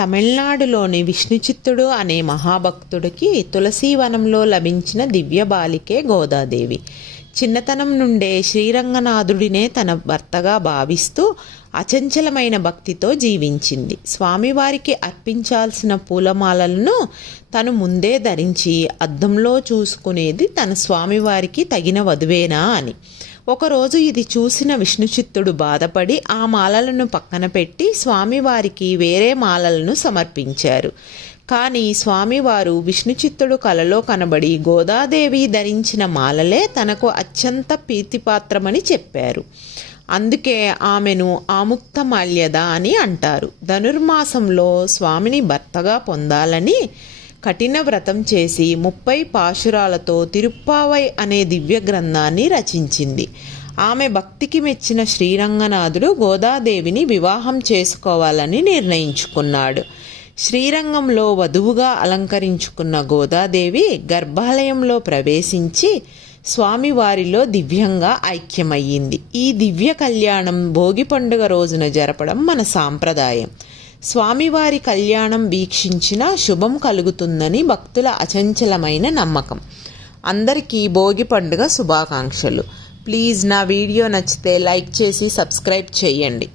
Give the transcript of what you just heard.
తమిళనాడులోని విష్ణుచిత్తుడు అనే మహాభక్తుడికి తులసీవనంలో లభించిన దివ్య బాలికే గోదాదేవి. చిన్నతనం నుండే శ్రీరంగనాథుడినే తన భర్తగా భావిస్తూ అచంచలమైన భక్తితో జీవించింది. స్వామివారికి అర్పించాల్సిన పూలమాలలను తను ముందే ధరించి అద్దంలో చూసుకునేది తన స్వామివారికి తగిన వధువేనా అని. ఒకరోజు ఇది చూసిన విష్ణుచిత్తుడు బాధపడి ఆ మాలలను పక్కన పెట్టి స్వామివారికి వేరే మాలలను సమర్పించారు. కానీ స్వామివారు విష్ణుచిత్తుడు కలలో కనబడి గోదాదేవి ధరించిన మాలలే తనకు అత్యంత ప్రీతిపాత్రమని చెప్పారు. అందుకే ఆమెను ఆముక్తమాల్యద అని అంటారు. ధనుర్మాసంలో స్వామిని భర్తగా పొందాలని కఠిన వ్రతం చేసి 30 పాశురాలతో తిరుప్పావై అనే దివ్య గ్రంథాన్ని రచించింది. ఆమె భక్తికి మెచ్చిన శ్రీరంగనాథుడు గోదాదేవిని వివాహం చేసుకోవాలని నిర్ణయించుకున్నాడు. శ్రీరంగంలో వధువుగా అలంకరించుకున్న గోదాదేవి గర్భాలయంలో ప్రవేశించి స్వామివారిలో దివ్యంగా ఐక్యమయ్యింది. ఈ దివ్య కళ్యాణం భోగి పండుగ రోజున జరపడం మన సాంప్రదాయం. స్వామివారి కళ్యాణం వీక్షించిన శుభం కలుగుతుందని భక్తుల అచంచలమైన నమ్మకం. అందరికీ భోగి పండుగ శుభాకాంక్షలు. ప్లీజ్ నా వీడియో నచ్చితే లైక్ చేసి సబ్స్క్రైబ్ చేయండి.